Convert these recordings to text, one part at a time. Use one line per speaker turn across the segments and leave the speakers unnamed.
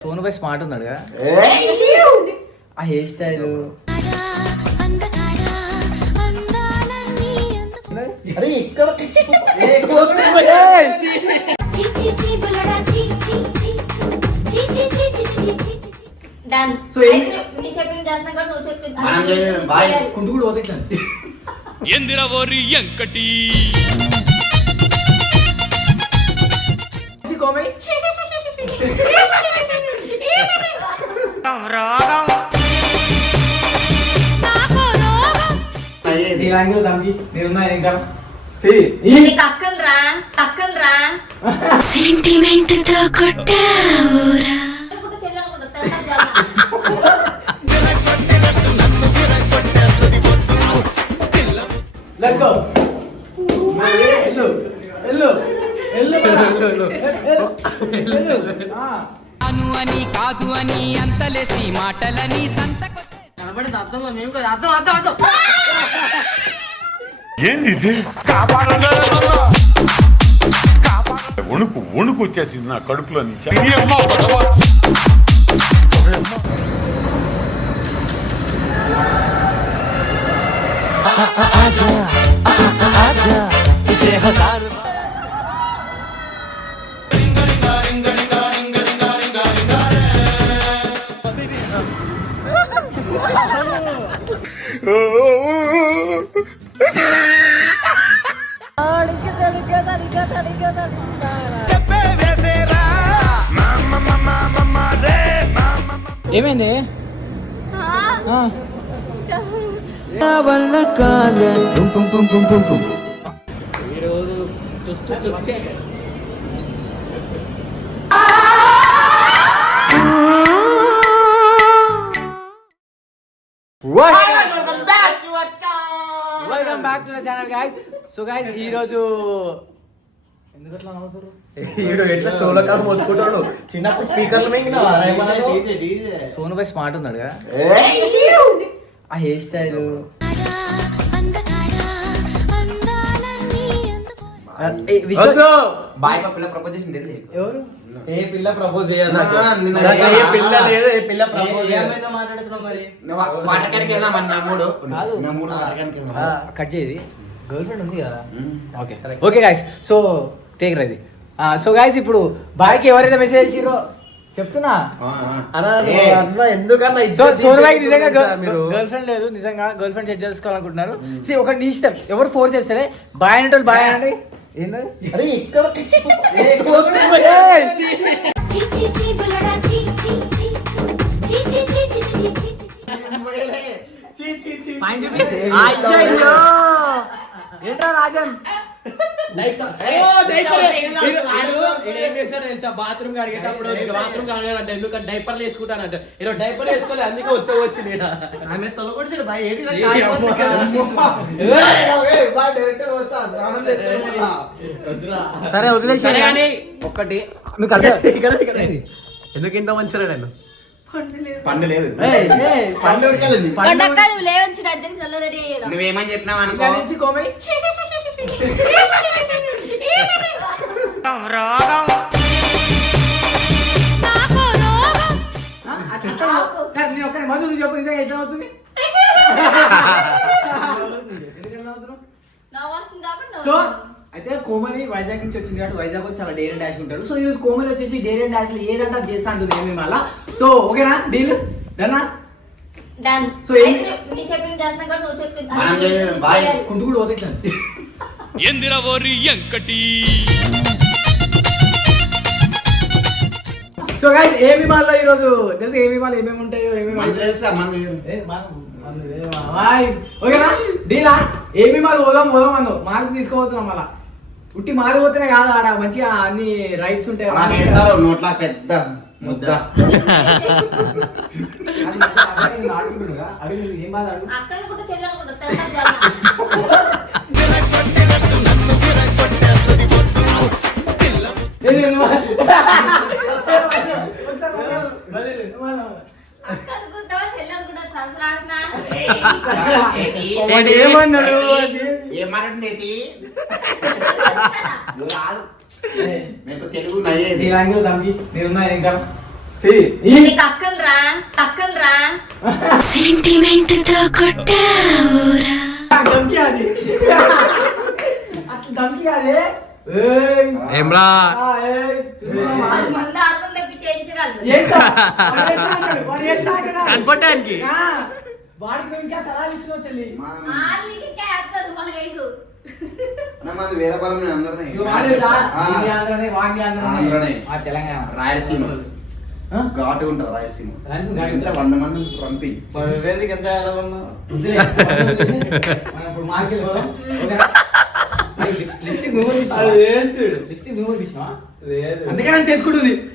సోను భాయ్ smart ఉన్నాడు కదా ఆ హెయిర్ స్టైల్
అరే ఇక్కడ
డన్
So, ఏం-
నేను చెప్పింది చేస్తున్నా కూడా నువ్వు చెప్పింది
మనం చేయాలి. బాయ్.
కుంటు కూడా పోతే ఇట్లా
ಎಂದಿರ ಓರಿ ಎಂಕಟಿ
కామెడీ
సెంటిమెంట్తో కొట్టావురా.
ఎల్లు ఎల్లు ఎల్లు ఎల్లు ఆ
అను కాదు అని అంతలేసి మాటలని సంతకొ
కనబడింది అర్థంలో మేము కూడా అర్థం అర్థం అర్థం
ఏంది ఇది వణుకు వణుకు వచ్చేసింది నా కడుపులో నుంచి.
ఏమైంది ఆ. ఈరోజు తుస్తు తుచ్చే. Back to the channel guys so guys ఈ రోజు ఎందుకు అట్లా నవ్వుతారు
ఈడు ఎట్లా చోళకాలు మొత్తుకుంటాడు? చిన్నప్పుడు స్పీకర్లు మింగినావా
సోను భాయ్ స్మార్ట్ ఉన్నాడు కదా ఆ హెయిర్ స్టైల్.
బాయ్ పిల్ల ప్రపోజ్ చేసింది తెలియదు
ఎవరు?
ఏ పిల్ల ప్రపోజ్ చేయదు నాకు.
ఆ, నిన్న
నాకు ఏ
ఆ,
పిల్ల
ఆ,
లేదు ఏ పిల్ల ప్రపోజ్ చేయదు.
వాటకానికి వెళ్దాం మన మూడు.
కాదు.
నా మూడు వాటకానికి వెళ్దాం.
కట్ చేయి. గర్ల్ ఫ్రెండ్ ఉంది కదా?
మ్మ్.
Okay. Okay guys so take రైది so guys ఇప్పుడు బాయ్కి ఎవరైతే మెసేజ్ చేసిరో చెప్తున్నా.
అన్నా ఎందుకన్నా
సోను బాయ్కి నిజంగా గర్ల్ ఫ్రెండ్ లేదు నిజంగా గర్ల్ ఫ్రెండ్ సెట్ చేసుకోవాలనుకుంటున్నారు. సో ఒకటి నీ ఇష్టం. ఎవరు ఫోర్స్ చేస్తే బాయ్ అనేటోళ్ళు బాయ్ ఏంటది
అరే ఇక్కడ
ఏయ్! పాయింట్ చూపి. అయ్యయ్యో! ఏంట్రా రాజన్
బాత్రూమ్ కడిగేటప్పుడు బాత్రూమ్ కడిగాడంటే ఎందుకంటే డైపర్లు వేసుకుంటానంట. ఈరోజు డైపర్ వేసుకోలే అందుకే వచ్చే వచ్చింది ఆమె తొలగొడిచాడు బాయ్ ఏంటి
సరే
కానీ ఒక్కటి
మీకు అర్థం
ఎందుకు ఇంత మంచిరా నేను?
నువ్వేమని చెప్పినావు అనుకో
అట్లా సరే నేను ఒక్కరి మధు నువ్వు చెప్పు నిజంగా ఎట్లా అవుతుంది? సో. అయితే కోమలి వైజాగ్ నుంచి వచ్చింది కాబట్టి వైజాగ్లో చాలా డేర్ అండ్ డాష్ ఉంటారు. సో ఈ రోజు కోమలి వచ్చేసి డేర్ అండ్ డాష్లో ఏదంటే చేస్తా అంటుంది ఏమి మళ్ళా సో ఓకేనా? డీల్? డన్నా
డన్
సో
నేను
సో ఏమి మాల్లో ఈ రోజు తెలుసు ఏమి మాల్ ఏమేమి ఉంటాయో ఏమేమి
తెలుసా మన
ఓకేనా? డీలా ఏమి పోదాం పోదాం అన్నావు. మార్క్ తీసుకోవచ్చున్నాం మళ్ళా. ఉట్టి మారిపోతేనే కాదు ఆడ మంచిగా అన్ని రైట్స్ ఉంటాయి.
నోట్లా పెద్ద. ముద్ద.
అది మంచిగా అదే నేను ఆడుకుంటున్నాగా. అడుగు నువ్వు ఏం బాధ అడుగు
అక్కడ అనుకుంటా చెల్లి అనుకుంటా తెల్ల జల్ల.
ఏ, నేను- ఒకసారి మళ్ళీ మళ్ళీ.
అక్క అనుకుంటావా చెల్లి అనుకుంటా అసలు ఆడుతున్నా?
వాడు ఏమన్నాడు అది?
మీకు తెలుగు నయ్యేది
లాంగ్వేజ్ దానికి నేనున్నా ఇంకా
నీకు అక్కలు రా అక్కలు రా
సెంటిమెంట్తో కొట్టావురా
దమ్కి అది అట్లా దమ్కి అది ఏయ్.
ఏమ్రా
ఆ, ఏయ్. చూస్తున్నావా?
పది మంది ఆడపని తెప్పి చేయించగలరు
ఏంటో? వాడు చేస్తా అంటాడు, వాడు చేస్తా అంటాడు.
కనపడటానికి.
ఆ, వాడికి ఇంకా సలహాలు ఇస్తున్నావు చెల్లి
వేరే బలం నేను అందరినీ.
తెలంగాణ.
రాయలసీమ? ఘాటు ఉంటుంది రాయలసీమ. ఇంత వంద మంది.
మనం ఇప్పుడు మార్కెట్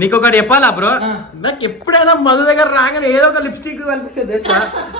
నీకు ఒకటి చెప్పాలా బ్రో. నాకు ఎప్పుడైనా మధు దగ్గర రాగానే ఏదో ఒక లిప్స్టిక్ కనిపిస్తుంది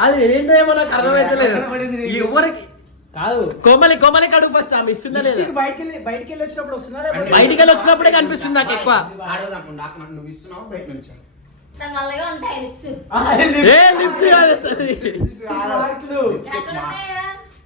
అది ఏంటో ఏమో నాకు అర్థమైతలేదు
కనపడింది నీకు.
ఎవరికి
కాదు.
కోమలి కోమలి కడుగు ఫస్ట్ ఆమె ఇస్తుందా లేదా?
బయటికి వెళ్ళి బయటికి వెళ్ళి వచ్చినప్పుడు వస్తుందా
బయటికి వెళ్ళి వచ్చినప్పుడే కనిపిస్తుంది నాకు ఎక్కువ.
నాకు నువ్వు ఇస్తున్నావు? బయట నుంచి?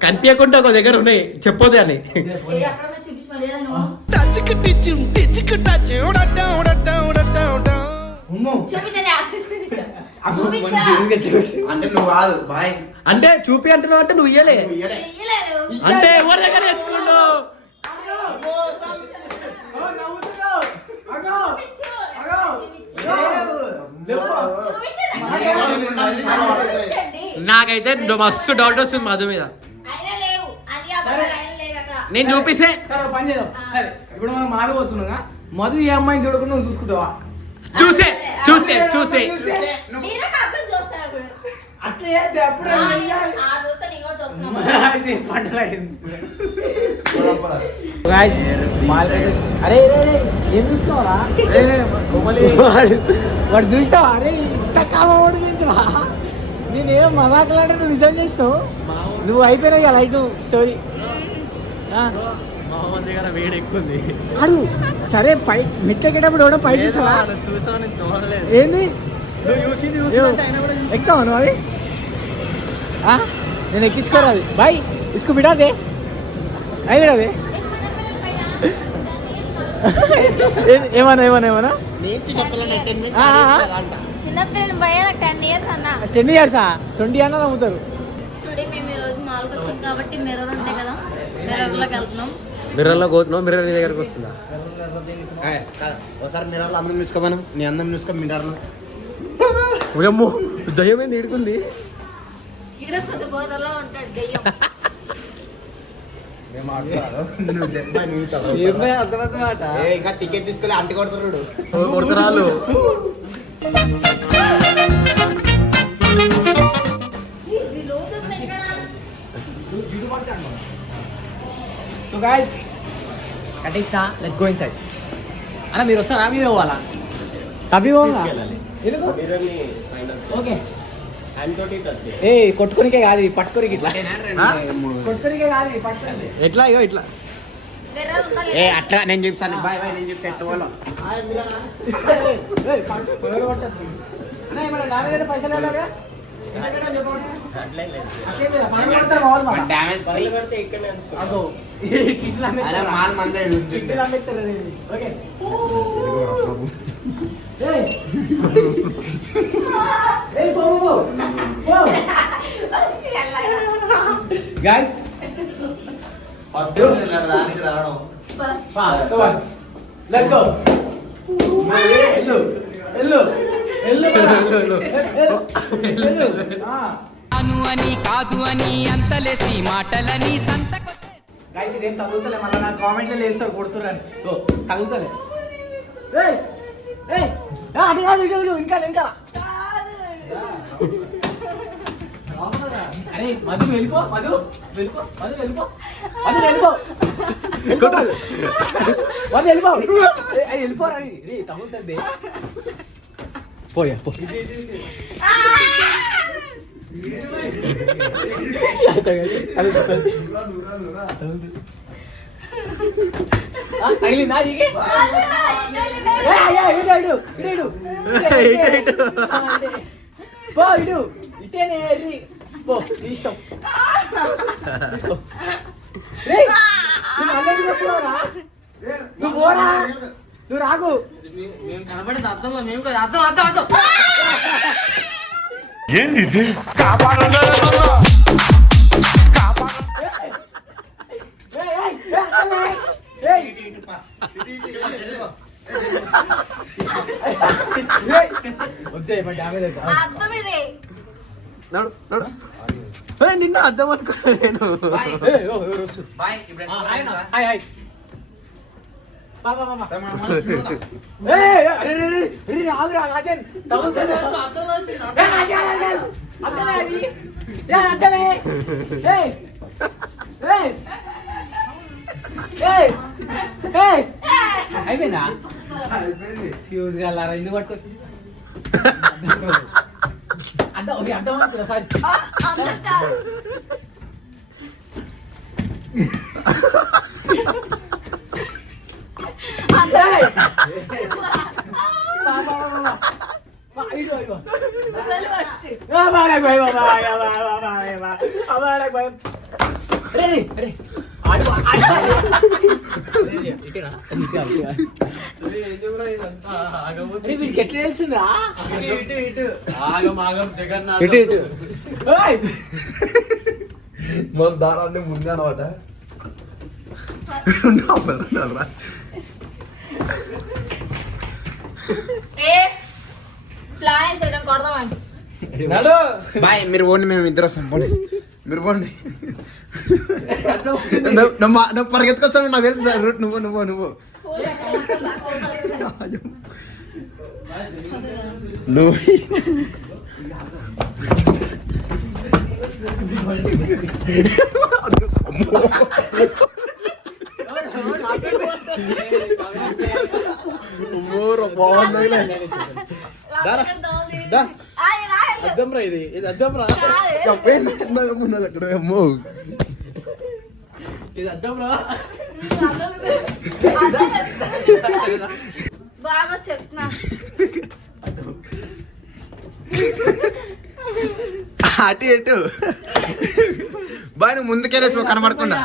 కనిపించకుండా ఒక దగ్గర ఉన్నాయి. చెప్పొద్దు అని.
అంటే నువ్వు కాదు బాయ్.
అంటే చూపి అంటున్నావు అంటే నువ్వు ఇయ్యలే. అంటే ఎవరి దగ్గర
చూపించండి.
నాకైతే మస్తు డౌట్ వస్తుంది మధు మీద. నేను చూపిస్తే?
పని చేద్దాం. సరే ఇప్పుడు మనం మాడబోతున్నాగా మధు ఈ అమ్మాయిని చూడకుండా నువ్వు చూసుకుంటావా?
చూసే చూసే చూసే.
అట్లే నువ్వు అరే ఏం వాడు చూసినావా? అరే ఇంత ఏంటిరా నేనేం మజాకులాంటే నువ్వు నిజం చేసినావు? నువ్వు అయిపోయినావు కదా లైట్ స్టోరీ.
దగ్గర వేడి ఎక్కువ ఉంది
అడు సరే పై మెట్లెక్కేటప్పుడు కూడా పై చూసావా
చూసావు నేను చూడలేదు.
ఏంది? ఎక్కుతావా నువ్వు అది? నేను ఎక్కించుకోరా అది? బాయ్ ఇసుకు బిడాదే అయి బిడాదే ఏ- ఏమన్నా ఏమన్నా ఏమన్నా?
టెన్
చిన్నపిల్లలు భయ ఇయర్స్ అన్న.
టెన్ ఇయర్సా ట్వంటీ అన్న అమ్ముతారు
టుడే మేము ఈ రోజు మాల్కి వచ్చాం కాబట్టి మిర్రర్ ఉంటాయి కదా మిర్రర్లోకి వెళ్తున్నాం.
మిర్రర్లో పోతున్నావు మిర్రర్ నీ దగ్గరకు వస్తుందా.
ఒకసారి మిర్రర్లో అందం చూసుకోమను. నీ అందం చూసుకో మిర్రర్లో
అమ్మో దయ్యం ఏంది? ఇడుకుంది
బోధలో ఉంటాడు దెయ్యం.
మేము ఇంకా టికెట్ అంటి కొడుతున్నాడు
కదా
సో గాయస్ కట్టేసిన లెట్స్ గో ఇన్సైడ్ అన్న మీరు వస్తారా? మీరు పోవాలా? తప్పి పోవాలా ఓకే ఏ కొట్టుకోనికే కాదు ఇది పట్టుకోనికి ఇట్లా. కొట్టుకోనికే కాదు ఇది పట్టుకోనికి.
ఎట్లా ఇగో ఇట్లా.
ఏ అట్లా నేను చెప్తాను బాయ్ బాయ్ నేను చెప్తాను ఎట్టు వాళ్ళం
అన్న. ఏమన్నా నా మీద పైసలు.
మాల్ మందే.
ఓకే. ఏయ్. ఏయ్, Guys,
ఫస్ట్ దానికి రావడం.
ఎల్లు, ఎల్లు, ఎల్లు, ఎల్లు. ఆ.
అను అని కాదు అని అంతలేసి మాటలని సంతకొ
గైస్ ఇదేం తగులుతలే. మళ్ళీ నా కామెంట్లో వేస్తారు కొడుతుర్రని. ఓ తగులుతలే. ఏయ్ ఏయ్. ఆ, అటు కాదు ఇంకా ఇంకా. అరే మధు వెళ్ళిపో మధు వెళ్ళిపో మధు వెళ్ళిపో మధు వెళ్ళిపో మధు వెళ్ళిపో అరే వెళ్ళిపో తగులుతుంది పోయా పో తగిలిందా నీకే పో ఇడు ఎర్రి. పో నీ ఇష్టం. తీసుకో. రేయ్, నువ్వు అందరికి వస్తున్నావురా? నువ్వు పోరా. నువ్వు రాకు.
మేము కనబడేది అర్థంలో మేము కూడా అర్థం అర్థం అర్థం
ఏంది ఇది?
ఏయ్, ఏయ్, ఏయ్, అమ్మే. ఏయ్, ఏయ్. వద్దే మరి డ్యామేజ్ అవుతుంది
అర్థం ఇది.
నడు నడు. నిన్న అర్థం అనుకున్నా నేను.
అయిపోయిందా? ఫ్యూజ్ గల్లారా ఎందుకు పట్టుకో anda oye anda vamos a pasar anda está ahí vamos vamos vamos vamos ahí luego ahí. వీడికి ఎట్లా తెలిసిందా?
ఇటు ఇటు. ఇటు ఆగం ఆగం జగన్నాథ్
ఇటు ఇటు ఏయ్!
మన దారాన్ని ముందే అనమాట బాయ్ మీరు పోండి మేము ఇద్దరు వస్తాం పోండి. మీరు పోండి నువ్వు- నువ్వు మా- నువ్వు పరిగెత్తుకొస్తావు నాకు తెలుసు దాని రూట్ నువ్వు నువ్వు నువ్వు నువ్వు అమ్మో, బాగుంది దా.
అర్థం రా ఇది. ఇది అర్థం రా?
ఉన్నది అక్కడ అమ్మో
ఇది అర్థం రా.
బాగా చెప్తున్నా
అటు ఎటు బాయ్ నువ్వు ముందుకెళ్ళేసి కనబడకుండా.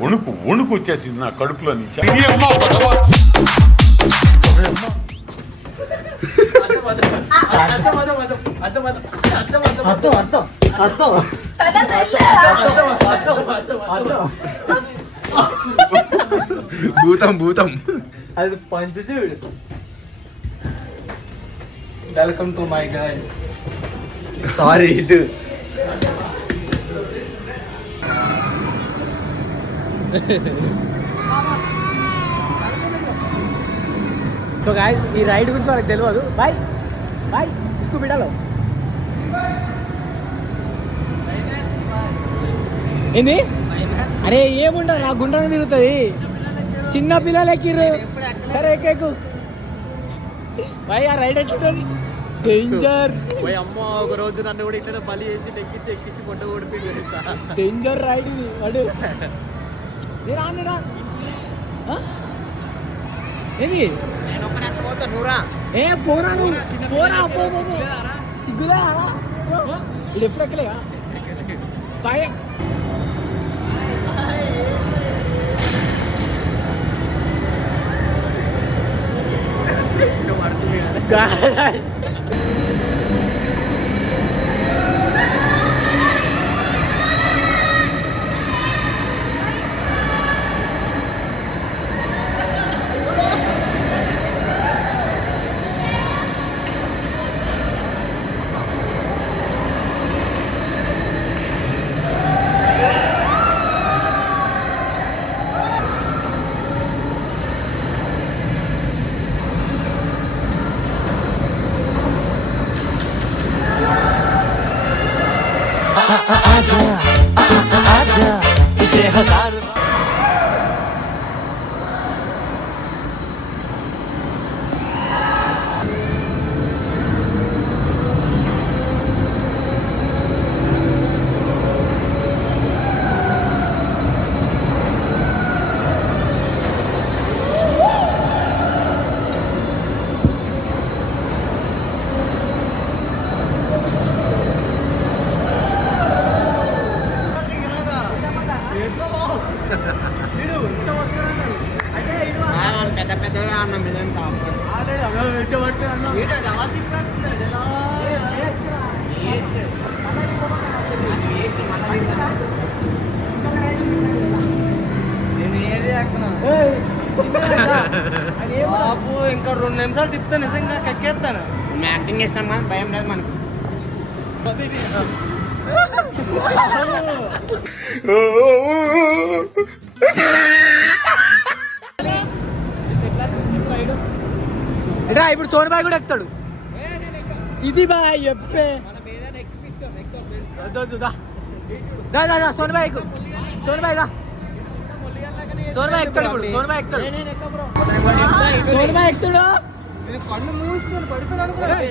వణుకు వణుకు వచ్చేసింది నా కడుపులో నుంచి.
అర్థం అర్థం అర్థం
భూతం భూతం.
అది పంచు చూడు welcome to my guy sorry ఇటు.
సో గాయస్ ఈ రైడ్ గురించి వాళ్ళకి తెలియదు. బాయ్ బాయ్ ఇసుకు బిడ్డలో ఏంది? అరే ఏముండదు నా గుండ్రంగా తిరుగుతుంది. చిన్న పిల్లలు ఎక్కిర్రు సరే ఎక్కు ఎక్కు. బాయ్ ఆ రైడ్ ఎట్లుంటుంది డేంజర్
అమ్మ ఒక రోజు నన్ను కూడా ఇట్లా బలి చేసి ఎక్కించి ఎక్కించి పొట్ట ఓడిపోయి తెలుసా?
డేంజర్ రైడ్ ఇది వాడు. ఆ? ఏది
నేను ఒక నాకు పోతా నూరా
ఏ పోరా నువ్వు పోరా పో పో పో సిగ్గులే ఇది ఎప్పుడు ఎక్కలేగా భయం God.
బాబు ఇంకా రెండు నిమిషాలు తిప్పుతా నిజంగా కక్కేస్తాను.
యాక్టింగ్ చేసినాం కానీ భయం లేదు మనకు.
ఇట్రా ఇప్పుడు సోని బాయ్ కూడా ఎక్కుతాడు. ఇది బాయ్ చెప్పే. దా. దా దా దా సోని బాయ్ సోని బాయ్ దా. సోని బాయ్ ఎక్కుతాడు ఇప్పుడు సోని బాయ్ ఎక్కుతాడు. సోని బాయ్ ఎక్కుతాడు.
కళ్ళు మూస్తాను పడిపోయినాడు కూడా
ఏ,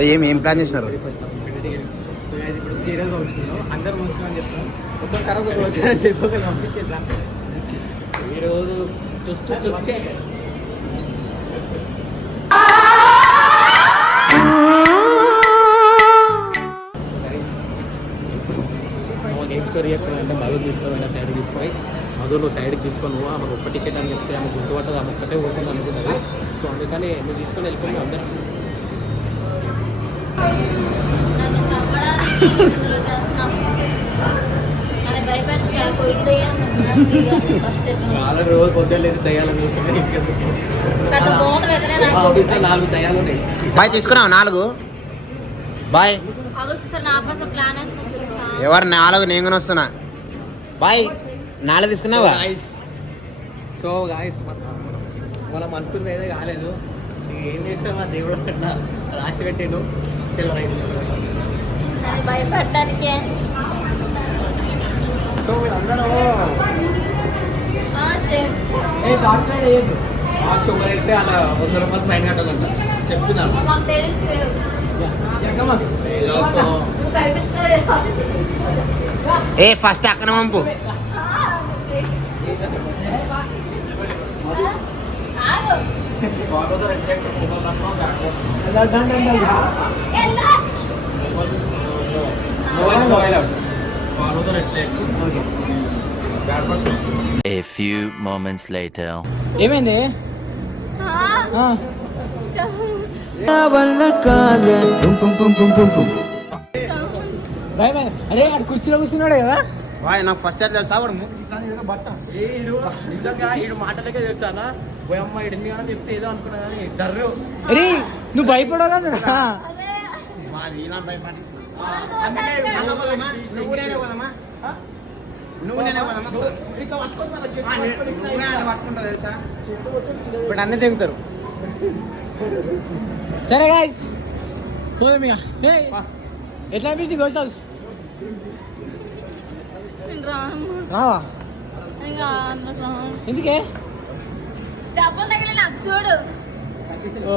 అది ఏం ఏం ప్లాన్ చేసినారు?
సో ఇప్పుడు పంపిస్తున్నాం అందరు అని చెప్తాం ఒక్కొక్క ఒక ఈరోజు మధు తీసుకోవాలి సైడ్ తీసుకొని మధు నువ్వు సైడ్కి తీసుకొని నువ్వు ఆమె ఒక్క టికెట్ అని చెప్తే ఆమె గుర్తుపట్టదు ఆమె ఒక్కటే పోతుంది అనుకుంటుంది. సో అందుకని నువ్వు తీసుకొని వెళ్ళిపోయి అందరం.
చాలా రోజు పొద్దున్న లేచి దయ్యాలు చూస్తున్నాయి నాలుగు దయ్యాలు ఉన్నాయి.
బాయ్ తీసుకున్నావు? నాలుగు? బాయ్. ఎవరు నాలుగు? నేను కూడా వస్తున్నా. బాయ్ నాలుగు తీసుకున్నావా?
సో గాయస్ మనం అనుకున్నది కాలేదు. ఏం చేస్తాం? ఆ దేవుడు రాసి పెట్టిండు.
భయపెట్టడానికే
సో వీళ్ళందరూ
వేయద్దు.
అలా వంద రూపాయలు ఫైన్ కట్టాలంట.
ఏ ఫస్ట్ అక్కడ పంపు.
ఎలా
A few moments later.
ఏమైంది? అరే అక్కడ కుర్చీలో కూర్చున్నాడు కదా.
బాయ్ నాకు ఫస్ట్ అది తెలుసా వాడు?
ఏ ఈడు నిజంగా ఈడు మాటలకే తెలుసానా పోయమ్మ కానీ చెప్తే ఏదో అనుకున్నా కానీ డర్రు.
అరే నువ్వు భయపడవు కదా. ఇప్పుడు అన్నీ తెగుతారు. సరే గాయస్ పోదాం ఇక. ఎట్లా అనిపించింది గోస్ట్ హౌస్ రావా? ఎందుకే?
దెబ్బలు తగిలి నాకు చూడు.
ఓ